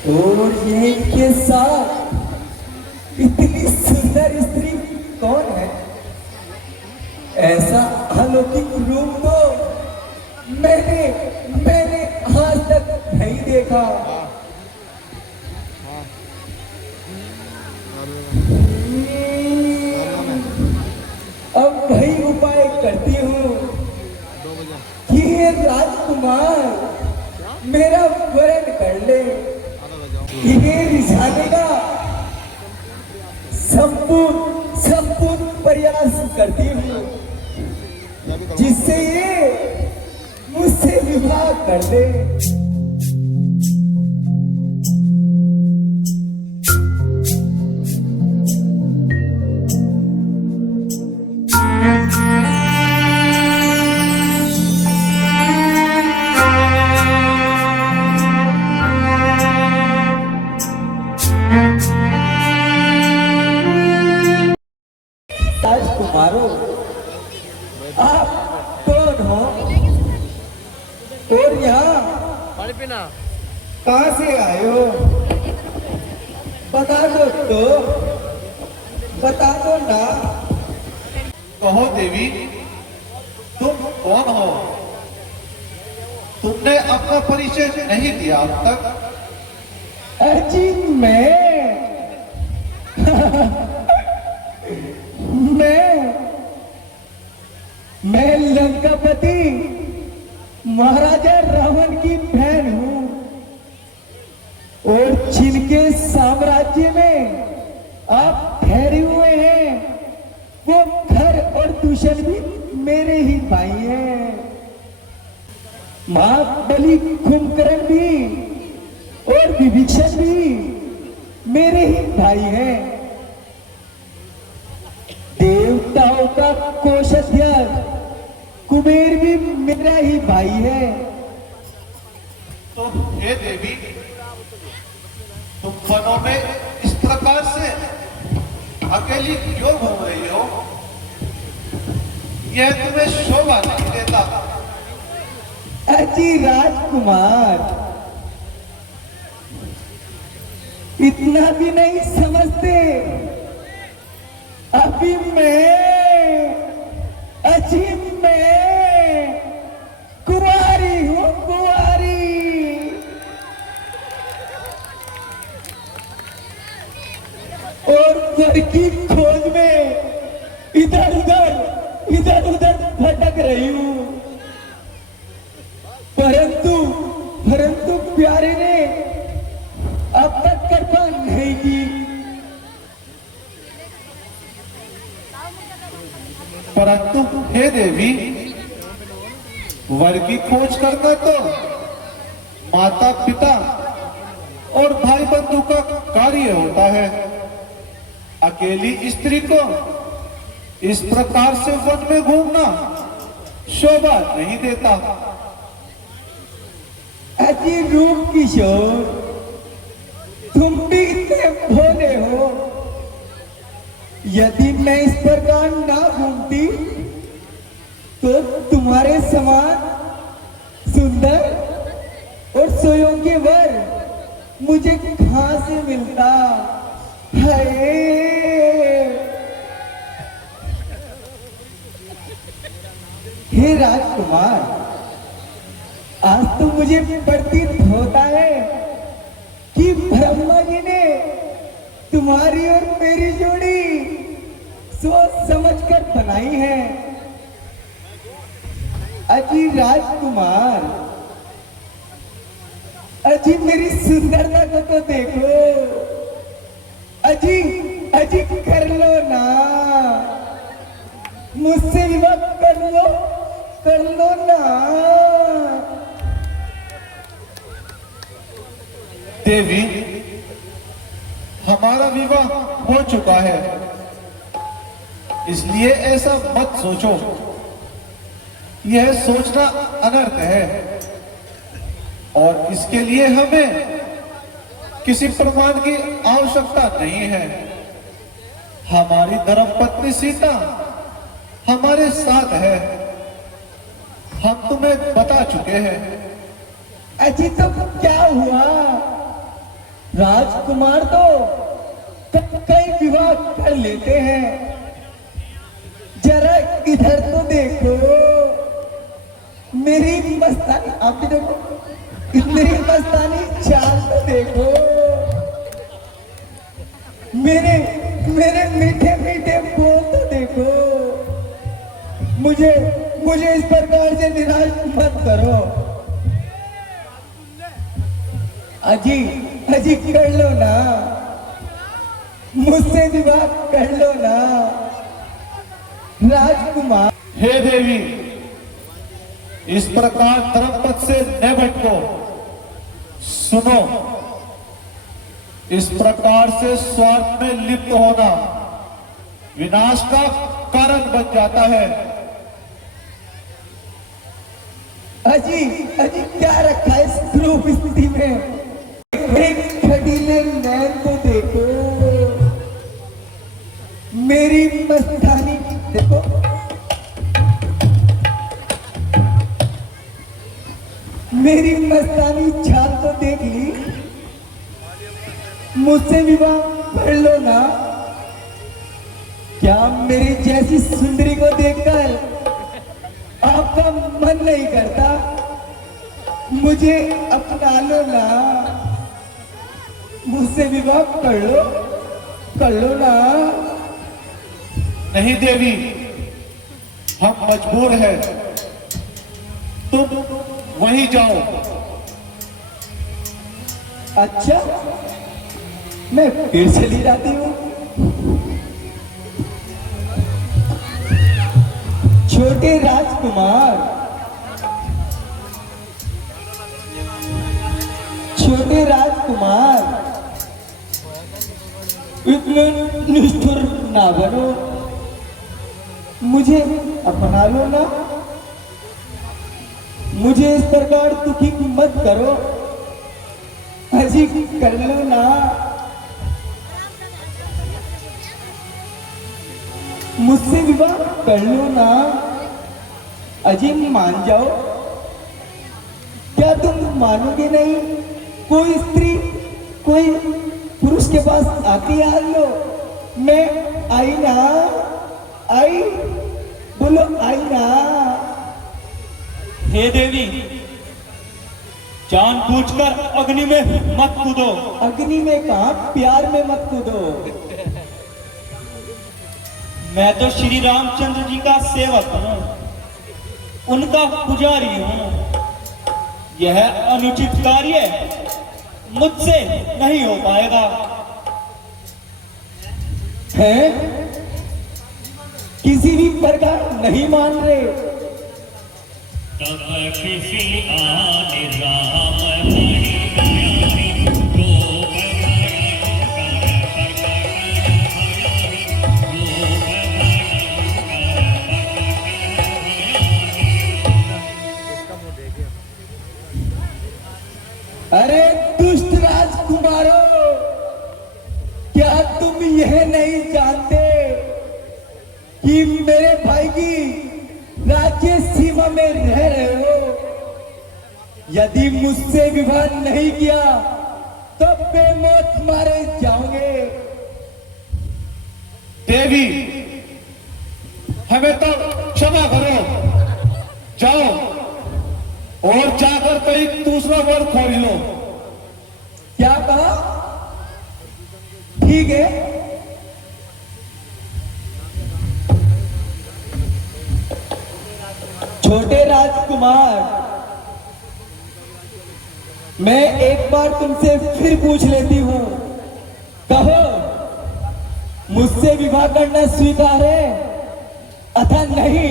और ये इनके साथ इतनी सुंदर स्त्री कौन है? ऐसा अलौकिक रूप तो मैंने मैंने आज तक नहीं देखा। अब वही उपाय करती हूँ कि ये राजकुमार मेरा वरण कर ले। इन्हें रिझाने का संपूर्ण संपूर्ण प्रयास करती हूँ जिससे ये मुझसे विवाह कर ले। राजकुमारों, आप कौन हो और यहाँ पानी पीना कहाँ से आए हो? बता दो तो, बता दो ना। कहो देवी, तुम कौन हो? तुमने अपना परिचय नहीं दिया अब तक। अजी मैं लंकापति महाराजा रावण की बहन हूं और जिनके साम्राज्य में आप ठहरे हुए हैं वो घर और दूषण भी मेरे ही भाई हैं। महाबली कुंभकर्ण भी और विभीषण भी मेरे ही भाई हैं। देवताओं का कोषाध्यक्ष कुबेर भी मेरा ही भाई है। तो हे देवी, तुम वनों में इस प्रकार से अकेली क्यों घूम रही हो? यह तुम्हें शोभा नहीं देता। अजी राजकुमार, इतना भी नहीं समझते। अभी मैं कुंवारी हूँ, कुंवारी। और वर की खोज में इधर उधर भटक रही हूँ। परंतु प्यारे ने अब तक कृपा नहीं की। परंतु हे देवी, वर की खोज करना तो माता पिता और भाई बंधु का कार्य होता है। अकेली स्त्री को इस प्रकार से वन में घूमना शोभा नहीं देता। अजी रूप किशोर, तुम भी इतने भोले हो। यदि मैं इस प्रकार ना घूमती तो तुम्हारे समान सुंदर और सुयोग्य वर मुझे कहां से मिलता? हाय, हे राजकुमार, आज तो मुझे प्रतीत होता है कि ब्रह्मा जी ने तुम्हारी और मेरी जोड़ी सोच समझकर बनाई है। अजी राजकुमार, अजी मेरी सुंदरता को तो देखो। अजी कर लो ना, मुझसे विवाह कर लो ना। देवी, हमारा विवाह हो चुका है, इसलिए ऐसा मत सोचो। यह सोचना अनर्थ है और इसके लिए हमें किसी प्रमाण की आवश्यकता नहीं है। हमारी धर्मपत्नी सीता हमारे साथ है, हम तुम्हें बता चुके हैं। अजी तो क्या हुआ? राजकुमार तो कई विवाह कर लेते हैं, जरा इधर तो देखो, मेरी मस्तानी, आप भी देखो, मेरी मस्तानी चाल तो देखो, मेरे मेरे मीठे मीठे बोल तो देखो। मुझे मुझे इस प्रकार से निराश मत करो। अजी अजी कर लो ना, मुझसे विवाह कर लो ना राजकुमार। हे देवी, इस प्रकार धर्मपथ से न भटको। सुनो, इस प्रकार से स्वार्थ में लिप्त होना विनाश का कारण बन जाता है। अजी अजी क्या रखा है इस ध्रुव स्थिति में? एक खड़ीले नैन तो देखो, मेरी मस्तानी देखो, मेरी मस्तानी चाल तो देख ली, मुझसे विवाह कर लो ना। क्या मेरी जैसी सुंदरी को देखकर आपका मन नहीं करता? मुझे अपना लो ना, मुझसे विवाह कर लो ना। नहीं देवी, हम मजबूर हैं, तुम वहीं जाओ। अच्छा, मैं फिर चली जाती हूँ। छोटे राजकुमार, छोटे राजकुमार, इतने निष्ठुर ना बनो, मुझे अपना लो ना, मुझे इस प्रकार दुखी मत करो। अजी कर लो ना, मुझसे विवाह कर लो ना। अजी मान जाओ। क्या तुम मानोगे नहीं? कोई स्त्री कोई पुरुष के पास आती हाल लो, मैं आई ना, आई, बोलो आई ना। हे देवी, जानबूझकर अग्नि में मत कूदो। अग्नि में कहा, प्यार में मत कूदो। मैं तो श्री रामचंद्र जी का सेवक हूँ, उनका पुजारी हूँ। यह अनुचित कार्य मुझसे नहीं हो पाएगा। है किसी भी प्रकार नहीं मान रहे। तब किसी आने राम अरे दुष्ट राजकुमारों, क्या तुम यह नहीं जानते कि मेरे भाई की राज्य सीमा में रह रहे हो? यदि मुझसे विवाह नहीं किया तो बेमौत मारे जाओगे। देवी, हमें तो क्षमा करो, जाओ और जाकर कहीं दूसरा वर खोज लो। क्या कहा? ठीक है, छोटे राजकुमार, मैं एक बार तुमसे फिर पूछ लेती हूं, कहो मुझसे विवाह करना स्वीकार है अथा नहीं?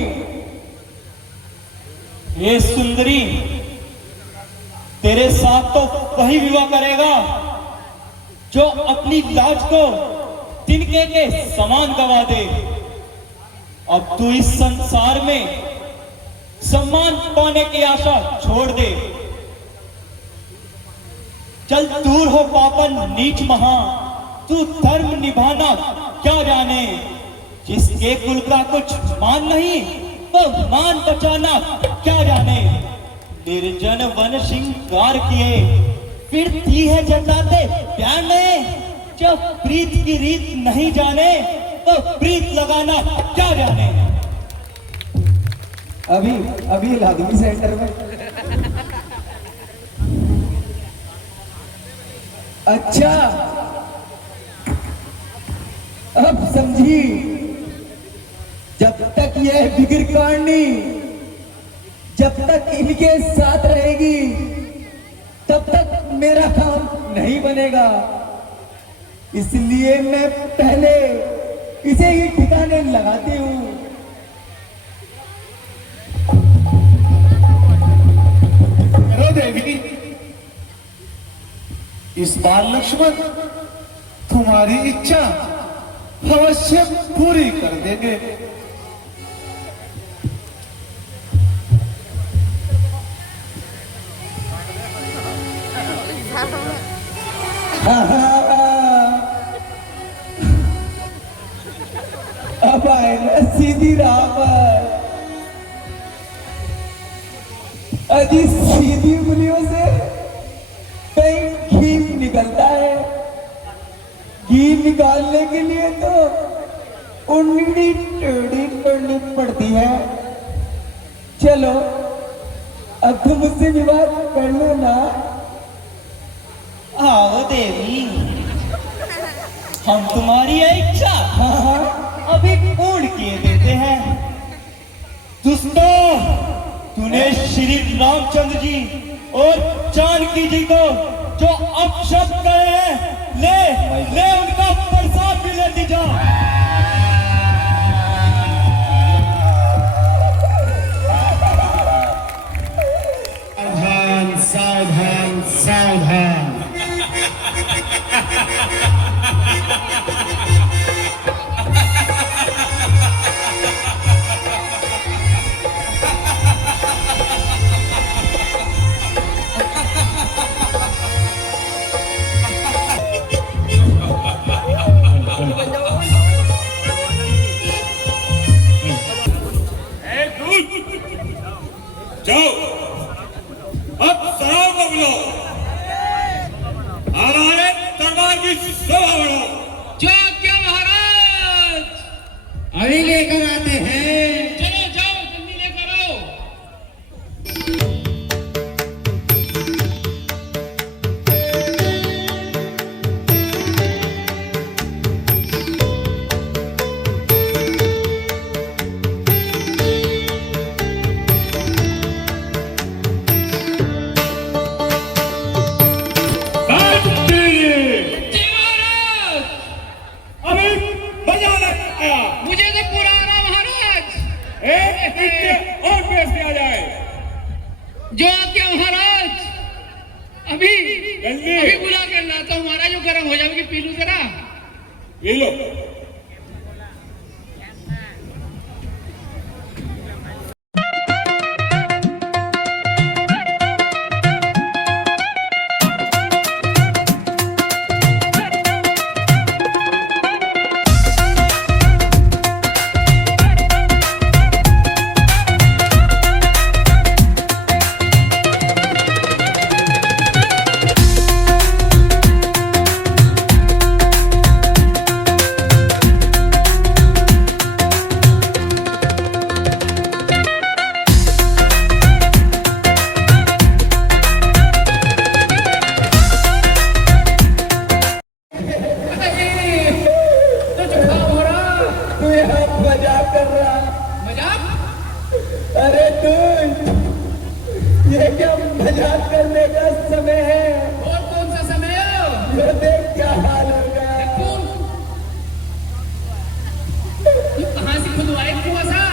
ये सुंदरी, तेरे साथ तो वही विवाह करेगा जो अपनी लाज को तिनके के समान गवा दे। अब तू इस संसार में सम्मान पाने की आशा छोड़ दे। चल दूर हो पापन नीच महा, तू धर्म निभाना क्या जाने। जिसके कुल का कुछ मान नहीं, वो मान बचाना क्या जाने। निर्जन वन श्रृंगार किए फिर दी है जताते प्यार ने। जब प्रीत की रीत नहीं जाने तो प्रीत लगाना क्या जाने। अभी अभी ला दूंगी सेंटर में। अच्छा, अब समझी। जब तक यह बिगड़ कांडी जब तक इनके साथ रहेगी तब तक मेरा काम नहीं बनेगा। इसलिए मैं पहले इसे ही ठिकाने लगाती हूँ। करो देवी, इस बार लक्ष्मण तुम्हारी इच्छा अवश्य पूरी कर देंगे। अब आए ना सीधी राह पर। अजी सीधी उंगलियों से कहीं घी निकलता है। घी निकालने के लिए तो उंगली टेढ़ी करनी पड़ती है। चलो अब तुम मुझसे विवाह कर लो ना। आओ देवी, हम तुम्हारी इच्छा अभी पूर्ण किए देते हैं। दोस्तों, तूने श्री रामचंद्र जी और जानकी जी को जो अपशब्द कहे हैं, ले उनका प्रसाद भी लेती जा। सावधान सावधान सावधान। जाओ, अब सराव को बुलाओ, हमारे दरबार की शोभा बढ़ाओ। जो क्या महाराज, अभी लेकर आते हैं। चलो जाओ, जल्दी लेकर आओ। जी महाराज, अभी बजाना आया, मुझे तो पुराना महाराज। एक नृत्य और पेश किया जाए। जो आपके महाराज, अभी जल्दी। अभी बुला कर लाता हूँ महाराज। जो गर्म हो जाएगी, पी लूं जरा। ये लो। तू यहाँ मजाक कर रहा। मजाक? अरे तू, ये क्या मजाक करने का समय है? और कौन सा समय है? ये देख क्या हाल हो गया। तू कहाँ से खुदवाए कुआं सा?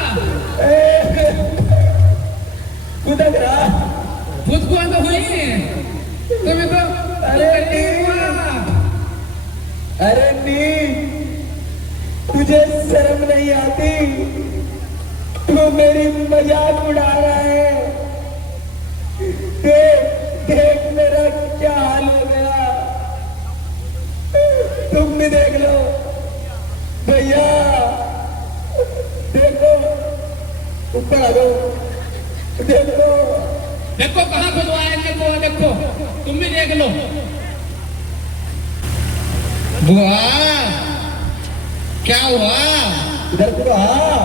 खुदक रहा। खुद कुआं तो हुई। तुम्हें तो अरे अरे नी, तुझे शर्म नहीं आती? तू मेरी मजाक उड़ा रहा है। देख देख मेरा क्या हाल हो गया। तुम भी देख लो भैया, देखो ऊपर आ दो। देखो देखो कहाँ खुदवाए बुआ देखो, तुम भी देख लो। बुआ क्या हुआ? इधर को हाँ,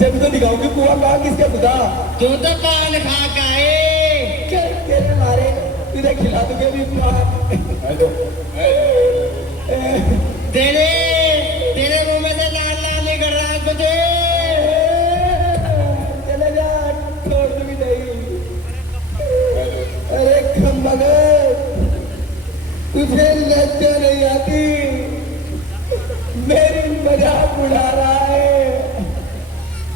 जब तो दिखाऊंगी कुआ कहाँ किसका खुदा। तू तो पान खा के आए। चल तेरे मारे तुझे खिला दूंगे भी पान। तेरे तेरे मुंह में से लाल लाल निकल रहा है कुछ। चले जा, छोड़ दूंगी नहीं। अरे खम्बगर, तुझे लज्जा नहीं आती, मेरी मजाक उड़ा रहा है।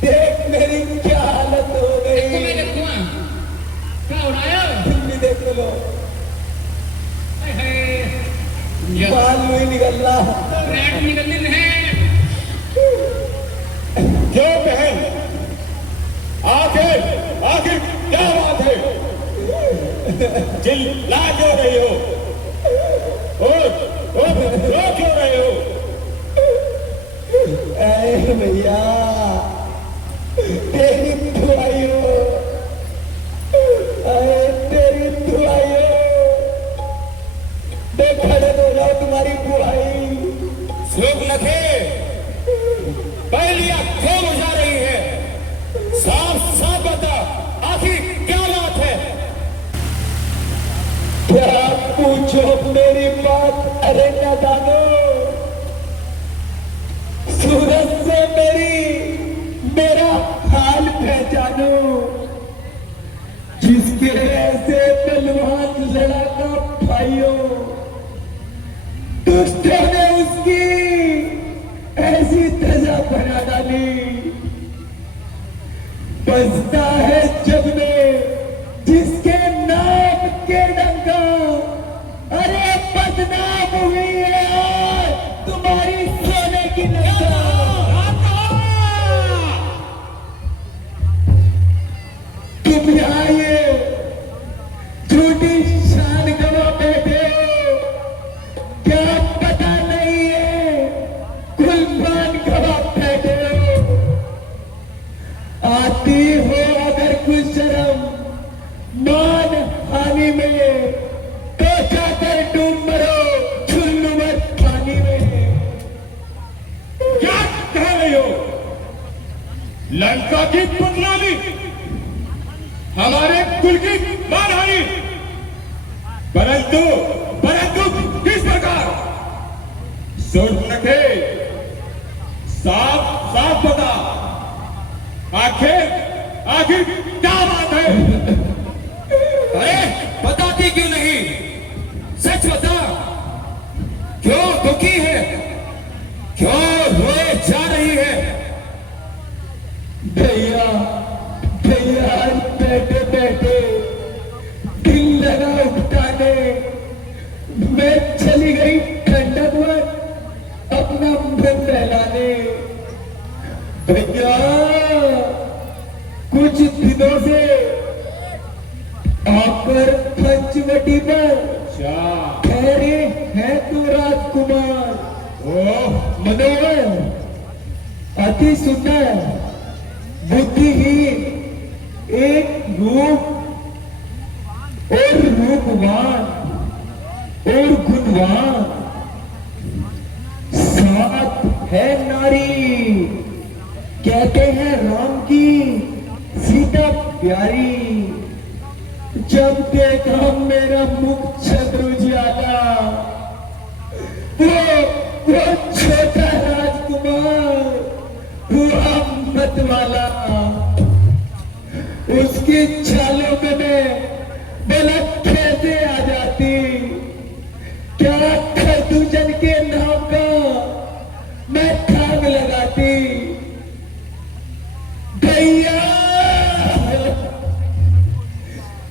देख मेरी क्या हालत हो देखो मैं गई। देखूँ क्या उड़ाया? तुम भी देख लो, हाय हाय, बाल नहीं निकल रहा। रेट निकलने है। क्यों बहन, आखिर आखिर क्या बात है? चिल्ला क्यों रही हो? रो क्यों रहे हो? अरे भैया, तेरी दुआई हो, अरे तेरी दुआई हो। मैं खड़े हो जाओ तुम्हारी बुआई। सूख लखे, पहली आंख क्यों बुझा रही है? साफ साफ बता, आखिर क्या बात है? क्या पूछो मेरी बात? अरे न जानो, सूरज से मेरा हाल पहचानो। जिसके ऐसे पहलवान लड़ाका भाइयों, दुष्टों ने उसकी ऐसी दशा बना डाली। बसता है जग में जिसके नाम के डंका, अरे बदनाम हुई है आज तुम्हारी सोने की नशा। तुम आइए, झूठी शान गवा बैठे हो, क्या पता नहीं है कुर्बान गवा बैठे हो। आती हो अगर कुछ शर्म मान हानि में, तो जाकर डूब मरो चुल्लू मत पानी में। क्या कह रही हो? लंका की बदनामी, हमारे कुल की मानहानि, परंतु परंतु किस प्रकार? सुन रखे, साफ साफ बता, आखिर आखिर क्या बात है? अरे बताती क्यों नहीं? सच बता, क्यों दुखी है? क्यों रोए जा रही है? भैया भैया, बैठे बैठे दिल लगा उठाने, मैं चली गई ठंडक में अपना मुंह फैलाने। भैया कुछ दिनों से आकर पंचवटी पर ठहरे हैं तो राजकुमार। मनोहर, अति सुंदर, बुद्धिहीन, एक रूप और रूपवान और गुणवान, साथ है नारी, कहते हैं राम की सीता प्यारी। जब देखा मेरा मुख चंद्र उजाला, वो छोटा राजकुमार हुआ मत वाला, उसकी चालों में मैं बोला कैसे आ जाती। क्या खरदूजन के नाम का मैं थाम लगाती। भैया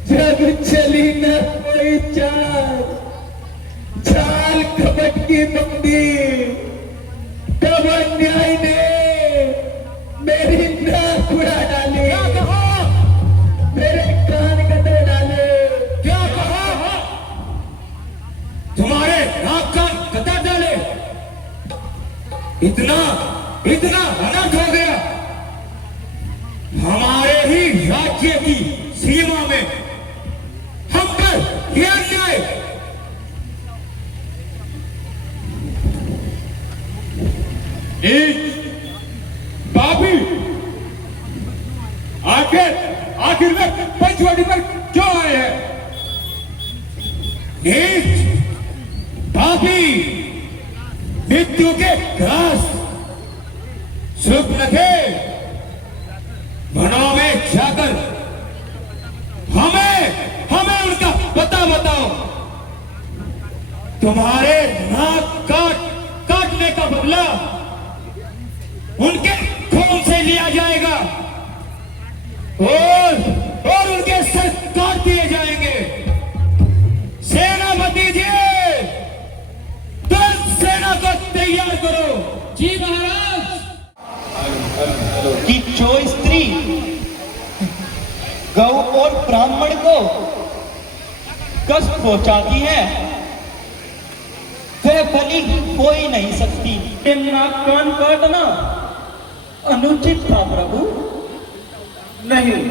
जब चली न कोई चाल कपट की मंदी, तब अन्याय ने मेरी नाक उड़ा डाली, मेरे कान कतर डाले। क्या कहा? तुम्हारे नाक कान कतर डाले? इतना इतना अनर्थ हो गया? हमारे ही राज्य की सीमा में नीच, पापी, आखिर में पंचवटी पर क्यों आए हैं? नीच, पापी, मृत्यु के घास, सुख रखे मनों में जाकर हमें उनका पता बताओ। तुम्हारे नाक काटने का बदला उनके खून से लिया जाएगा और उनके सर काट दिए जाएंगे। सेनापति जी, तुरंत सेना को तैयार करो। जी महाराज। कि जो स्त्री गौ और ब्राह्मण को कष्ट पहुंचाती है वह बलि हो ही नहीं सकती। नाक कान काटना अनुचित था प्रभु। नहीं,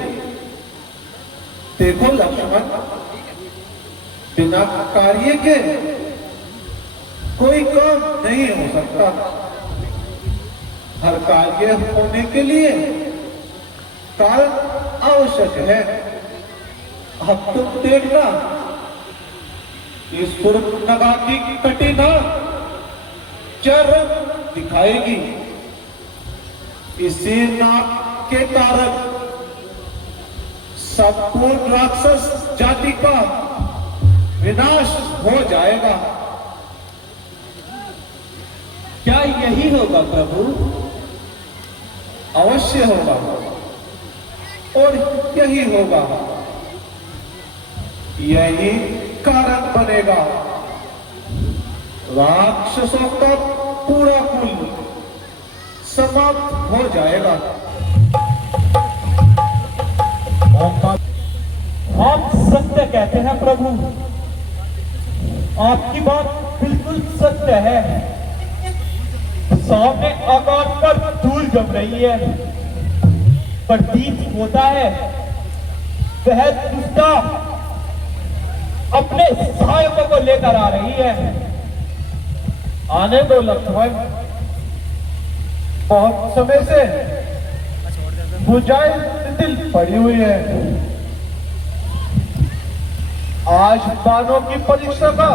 देखो लक्ष्मण, बिना कार्य के कोई काम नहीं हो सकता। हर कार्य होने के लिए कारण आवश्यक है। अब तुम देखना, इस सूर्पनखा की कटिना चरम दिखाएगी। इसी नाक के कारण संपूर्ण राक्षस जाति का विनाश हो जाएगा। क्या यही होगा प्रभु? अवश्य होगा और यही होगा। यही कारण बनेगा राक्षसों का पूरा कुल समाप्त हो जाएगा। आप सत्य कहते हैं प्रभु, आपकी बात बिल्कुल सत्य है। सामने आकाश पर धूल जम रही है, प्रतीत होता है वह दुष्टा अपने सहायकों को लेकर आ रही है। आने दो लक्ष्मण, बहुत समय से बुझाई दिल पड़ी हुई है। आज बाणों की परीक्षा का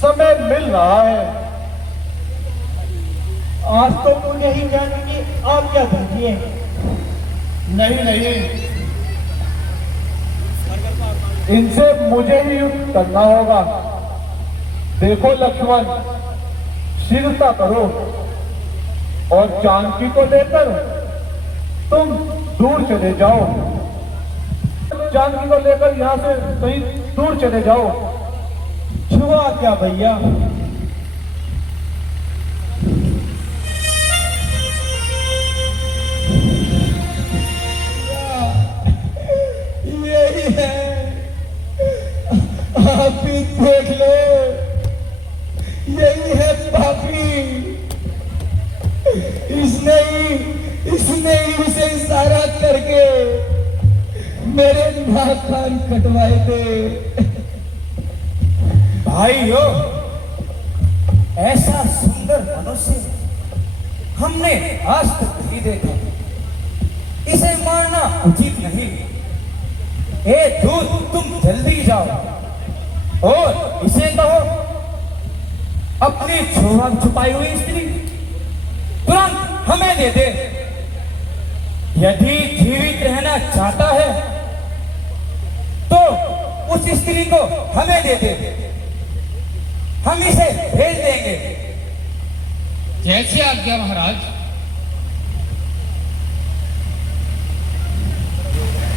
समय मिल रहा है। आज तो मुझे ही जाने की आज्ञा दीजिए। नहीं, इनसे मुझे ही युद्ध करना होगा। देखो लक्ष्मण, शीघ्रता करो और जानकी को लेकर तुम दूर चले जाओ। जानकी को लेकर यहाँ से कहीं दूर चले जाओ। छुआ क्या भैया? यही है, आप ही देख लो, यही है पापी। इसने ही उसे इशारा करके मेरे नाक कान कटवाए थे। भाइयों, ऐसा सुंदर मनुष्य हमने आज तक नहीं देखा। इसे मारना उचित नहीं। ए दूत, तुम जल्दी जाओ और इसे कहो अपनी छुपाई हुई स्त्री तुरंत हमें दे दे। यदि जीवित रहना चाहता है तो उस स्त्री को हमें दे दे, हम इसे भेज देंगे। जैसे आज्ञा महाराज।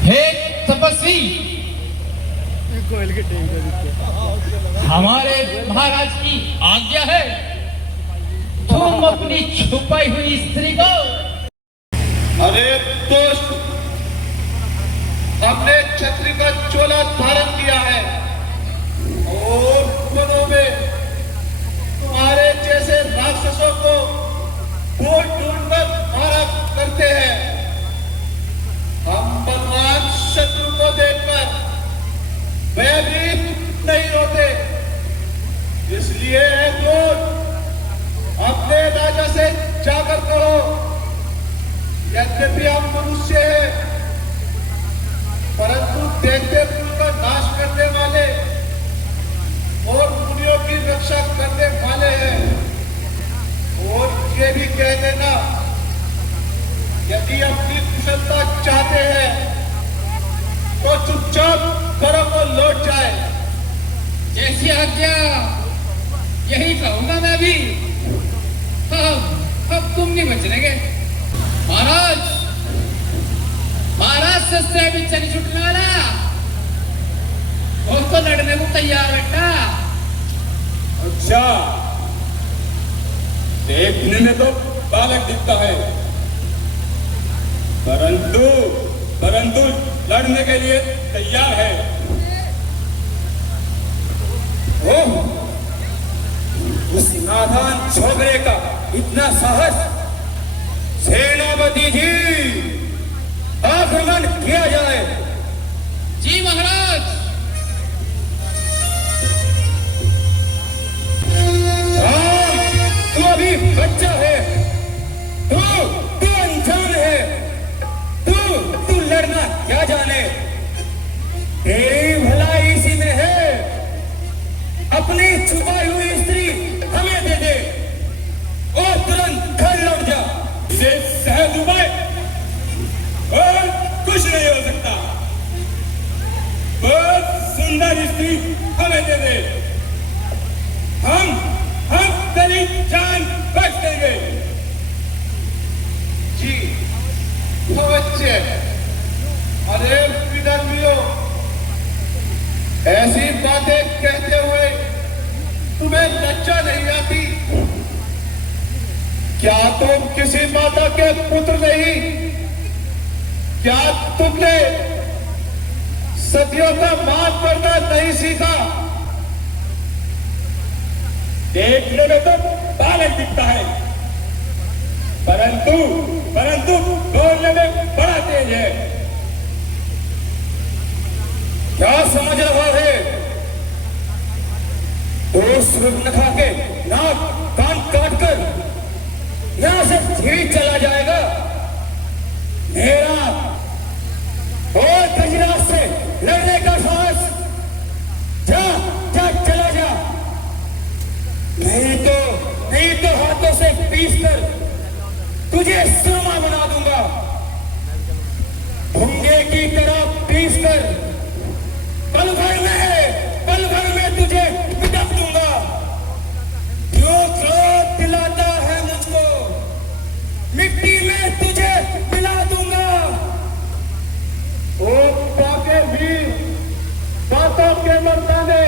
हे तपस्वी, हमारे महाराज की आज्ञा है, तुम अपनी छुपाई हुई स्त्री को। अरे दोस्त, हमने छत्री का चोला धारण किया है और वनों में तुम्हारे जैसे राक्षसों को ढूंढकर मारा करते हैं। हम बलवान शत्रु को देखकर भयभीत नहीं होते। इसलिए अपने राजा से जाकर कहो, यद्यपि हम मनुष्य हैं, परंतु देखते कुल का नाश करने वाले और मुनियों की रक्षा करने वाले हैं। और ये भी कह देना, यदि अपनी कुशलता चाहते हैं तो चुपचाप घरों को लौट जाए। जैसी आज्ञा, यही कहूंगा मैं भी। अब तुम नहीं बचनेगे महाराज। महाराज शस्त्र अभी चली छुटने वाला, वो तो लड़ने को तैयार बेटा। अच्छा, देखने में तो बालक दिखता है, परंतु लड़ने के लिए तैयार है। ओह, उस नादान छोकरे का इतना साहस! सेनापति जी, आक्रमण किया जाए। जी महाराज। तू अभी बच्चा है, तू अनजान है, तू लड़ना क्या जाने। तेरी भलाई इसी में है। अपनी छुपाई हुई स्त्री हमें दे दे और तुरंत घर लौट जा। इसे सहज उपाय और कुछ नहीं हो सकता। बहुत सुंदर स्त्री हमें दे दे, हम तेरी जान बच देंगे। जी अवश्य। अरे विदर्भियों, ऐसी बातें कहते हुए तुम्हें लज्जा नहीं आती? क्या तुम किसी माता के पुत्र नहीं? क्या तुमने सदियों का मान करना नहीं सीखा? देखने में तो बालक दिखता है, परंतु बोलने में बड़ा तेज है। क्या समझ रहा है? तो सिर्फ न खा के नाक कान काट कर यहां से ठीक चला जाएगा। मेरा और गजराज से लड़ने का साहस, जा चला जा। नहीं तो हाथों से पीस कर तुझे सुरमा बना दूंगा। भुंगे की तरह पीस कर पल भर में तुझे पिटक दूंगा। क्यों क्रोध दिलाता है मुझको? मिट्टी में तुझे मिला दूंगा। ओ बाके वीर, बातों के मर्दाने,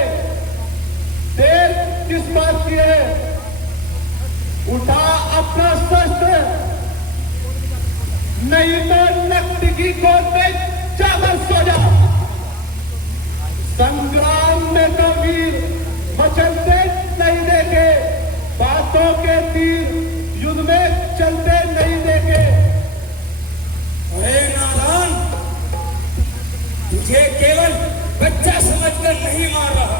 देर किस बात की है? उठा अपना शस्त्र, नहीं तो नकद की गोद में जाकर सो जा। संग्राम में तो वीर मचलते नहीं देखे, बातों के तीर युद्ध में चलते नहीं देखे। अरे नादान, तुझे केवल बच्चा समझकर नहीं मार रहा।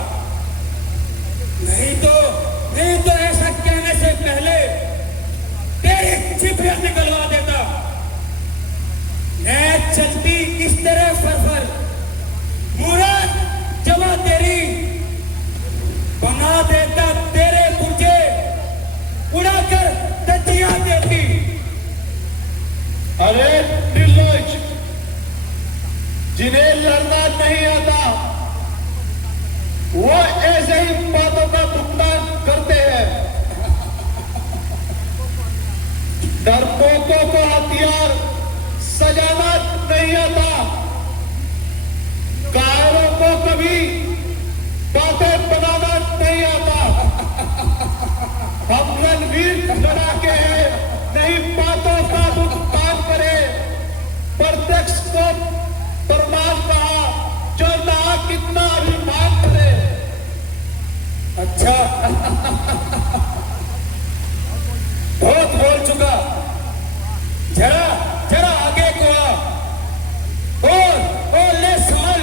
नहीं तो ऐसा कहने से पहले तेरी चिपड़ियां निकलवा देता। मैं चलती इस तरह फरफर, मुराद जमा तेरी बना देता। तेरे पुर्जे उड़ाकर तजियां देती। अरे निर्लज, जिन्हें लड़ना नहीं आता वो ऐसे ही बातों का भुगतान करते हैं। डरपोकों को हथियार सजाना नहीं आता, कायरों को कभी बातें बनाना नहीं आता। हम रणवीर लड़ाके हैं, नहीं बातों का भुगतान करे। प्रत्यक्ष को प्रमाण कहा, जो ना कितना अभिमान करे। अच्छा, बहुत बोल चुका। जरा आगे को आ और ले संभल।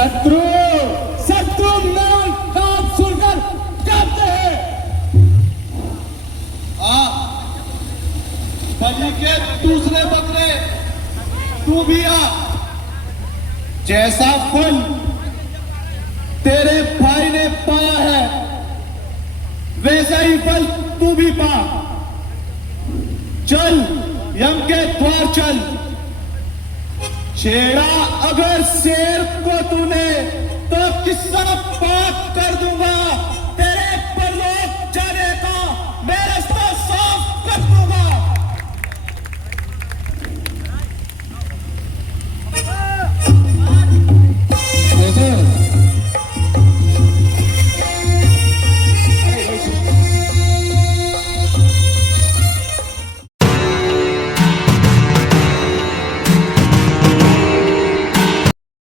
शत्रु शत्रु नाम नाम सुनकर कांपते हैं। बलि के दूसरे बकरे तू भी आ। जैसा फल तेरे भाई ने पाया है वैसा ही फल तू भी पा। चल यम के द्वार चल। छेड़ा अगर शेर को तूने तो किस्सा पाक कर दूंगा तेरे